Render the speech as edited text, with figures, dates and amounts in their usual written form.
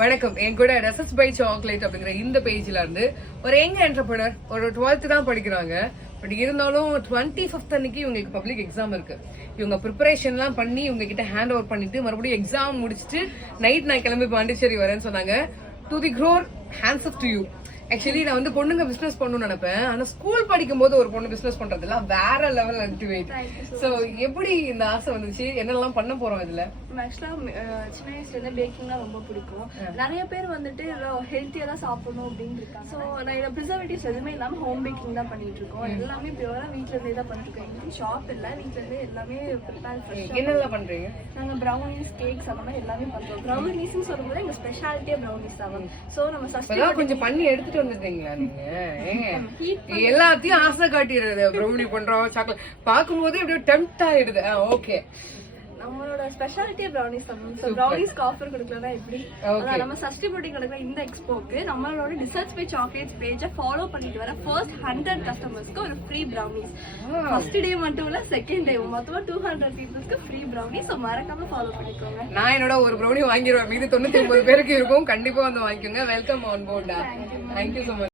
வணக்கம். என் கூட research by chocolate அப்படிங்கிற இந்த பேஜ்ல இருந்து ஒரு யங் என்டர்பிரனர் ஒரு 12th தான் படிக்கிறாங்க. பட் இருந்தாலும் 25th அன்னைக்கு இவங்களுக்கு பப்ளிக் எக்ஸாம் இருக்கு. இவங்க ப்ரிப்பரேஷன் எல்லாம் பண்ணி இவங்க கிட்ட ஹேண்ட் ஓவர் பண்ணிட்டு மறுபடியும் எக்ஸாம் முடிச்சுட்டு நைட் நான் கிளம்பி பாண்டிச்சேரி வரேன்னு சொன்னாங்க. To the crore hands up to you. Actually நான் வந்து பொண்ணுங்க பிசினஸ் பண்ணணும்னு நினைப்பேன். ஆனா ஸ்கூல் படிக்கும் போது ஒரு பொண்ணு பிசினஸ் பண்றதுலாம் வேற லெவல் அல்டிமேட். சோ எப்படி இந்த ஆசை வந்துச்சு, என்னெல்லாம் பண்ண போறோம் இதுல? ஆக்சுவலா சின்ன வயசுல இருந்து பேக்கிங்லாம் ரொம்ப பிடிக்கும். நிறைய பேர் வந்துட்டு ஹெல்த்தியா தான் சாப்பிடணும் அப்படின்னு இருக்காங்க. ஸோ நான் இதை ப்ரிசர்வேட்டிவ்ஸ் எதுவுமே இல்லாம ஹோம் பேக்கிங் தான் பண்ணிட்டு இருக்கோம். எல்லாமே பியூரா வீட்ல இருந்தே தான் பண்ணிட்டு இருக்கோம். எங்களுக்கு ஷாப் இல்ல, வீட்ல இருந்தே எல்லாமே ப்ரிப்பேர். என்னெல்லாம் பண்றீங்க? நாங்க ப்ரௌனிஸ், கேக்ஸ் அந்த மாதிரி எல்லாமே பண்றோம். ப்ரௌனிஸ்னு சொல்லும்போது எங்க ஸ்பெஷாலிட்டியே ப்ரௌனிஸ் தான். ஸோ நம்ம சஸ்டைன் கொஞ்சம் பண்ணி எடுத்துட்டு வந்துட்டீங்களா நீங்க? எல்லாத்தையும் ஆசை காட்டிடுறது. ப்ரௌனி பண்றோம், சாக்லேட் பார்க்கும்போது அப்படியே டெம்ப்ட் ஆயிடுது. ஓகே, நம்மளோட ஸ்பெஷாலிட்டியே ப்ரௌனிஸ் தான். ஸோ ப்ரௌனிஸ்க்கு ஆஃபர் கொடுக்கலன்னா எப்படி? நம்ம சஸ்டைனபிலிட்டி கொடுக்குற இந்த எக்ஸ்போக்கு நம்மளோட ரிசர்ச் பை சாக்லேட்ஸ் பேஜை ஃபாலோ பண்ணிட்டு வர ஃபர்ஸ்ட் 100 கஸ்டமர்ஸ்க்கு ஒரு ஃப்ரீ ப்ரௌனிஸ். ஃபர்ஸ்ட் டே மட்டும் இல்ல, செகண்ட் டே மொத்தமா 200 பீப்புள்ஸ்க்கு ஃப்ரீ ப்ரௌனிஸ். ஸோ மறக்காம ஃபாலோ பண்ணிக்கோங்க. நான் என்னோட ஒரு ப்ரௌனி வாங்கிடுவேன். மீது 99 பேருக்கு இருக்கும். கண்டிப்பா வந்து வாங்கிக்கோங்க. Welcome on board. Thank you so much.